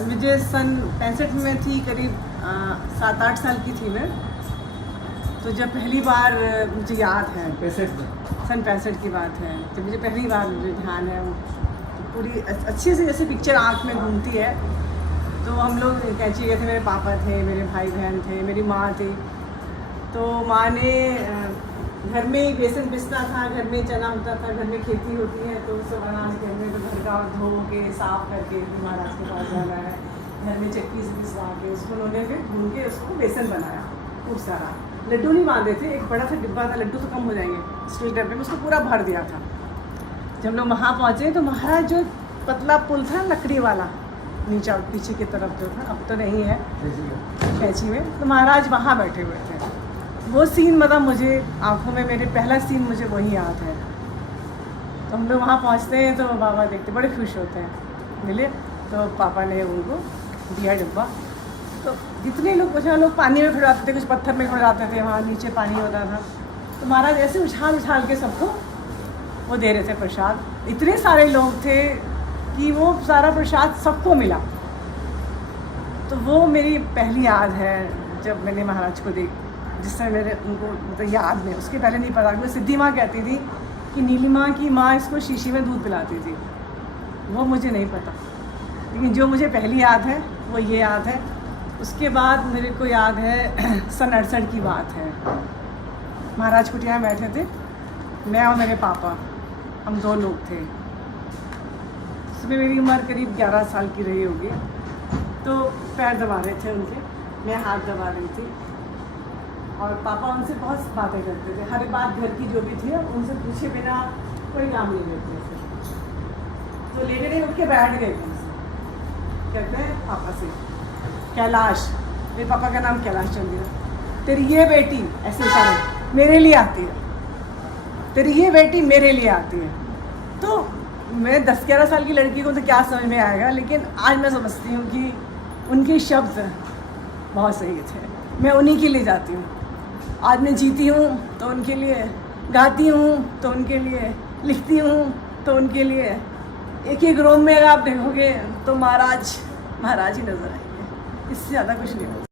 मुझे सन 65 में थी, करीब 7-8 साल की थी मैं। तो जब पहली बार मुझे याद है, 65 में सन 65 की बात है, जब मुझे पहली बार मुझे ध्यान है, तो पूरी अच्छे से जैसे पिक्चर आँख में घूमती है। तो हम लोग कैंची गए थे, मेरे पापा थे, मेरे भाई बहन थे, मेरी माँ थी। तो माँ ने घर में ही बेसन पिसता था, घर में चना होता था, घर में खेती होती है, तो उसे बना के घर में तो घर का धो के साफ करके महाराज के पास जाना है, घर में चक्की से पिसवा के उसको उन्होंने फिर भून के उसको बेसन बनाया खूब सारा। लड्डू नहीं बांधे थे, एक बड़ा सा डिब्बा था, लड्डू तो कम हो जाएंगे, स्टील डब्बे में उसको पूरा भर दिया था। जब लोग वहाँ पहुँचे तो महाराज जो पतला पुल था लकड़ी वाला नीचे पीछे की तरफ जो था, अब तो नहीं है कैंची में, तो महाराज वहाँ बैठे हुए थे। वो सीन मतलब मुझे आंखों में, मेरे पहला सीन मुझे वही याद है। तो हम लोग वहाँ पहुँचते हैं तो बाबा देखते बड़े खुश होते हैं, मिले तो पापा ने उनको दिया डिब्बा। तो जितने लोग कुछ लोग पानी में खड़ाते थे, कुछ पत्थर में खड़ाते थे, वहाँ नीचे पानी होता था। तो महाराज ऐसे उछाल उछाल के सबको वो दे रहे थे प्रसाद। इतने सारे लोग थे कि वो सारा प्रसाद सबको मिला। तो वो मेरी पहली याद है जब मैंने महाराज को जिससे मेरे उनको मतलब याद में, उसके पहले नहीं पता। मैं सिद्धि माँ कहती थी कि नीलिमा की माँ इसको शीशी में दूध पिलाती थी, वो मुझे नहीं पता, लेकिन जो मुझे पहली याद है वो ये याद है। उसके बाद मेरे को याद है सन 68 की बात है। महाराज कुटिया में बैठे थे, मैं और मेरे पापा, हम 2 लोग थे। उसमें मेरी उम्र करीब 11 साल की रही होगी। तो पैर दबा रहे थे उनके, मैं हाथ दबा रही थी, और पापा उनसे बहुत बातें करते थे, हर बात घर की जो भी थी उनसे पूछे बिना कोई काम नहीं करते थे। तो लेटे उठ के बैठ गए थे, कहते हैं पापा से, कैलाश, मेरे पापा का नाम कैलाश चंद्र, तेरी ये बेटी ऐसे सारे मेरे लिए आती है, तेरी ये बेटी मेरे लिए आती है। तो मैं 10-11 साल की लड़की को तो क्या समझ में आएगा, लेकिन आज मैं समझती हूँ कि उनके शब्द बहुत सही थे। मैं उन्हीं के लिए जाती हूँ, आज मैं जीती हूँ तो उनके लिए, गाती हूँ तो उनके लिए, लिखती हूँ तो उनके लिए। एक एक रूम में अगर आप देखोगे तो महाराज ही नज़र आएंगे, इससे ज़्यादा कुछ नहीं होगा।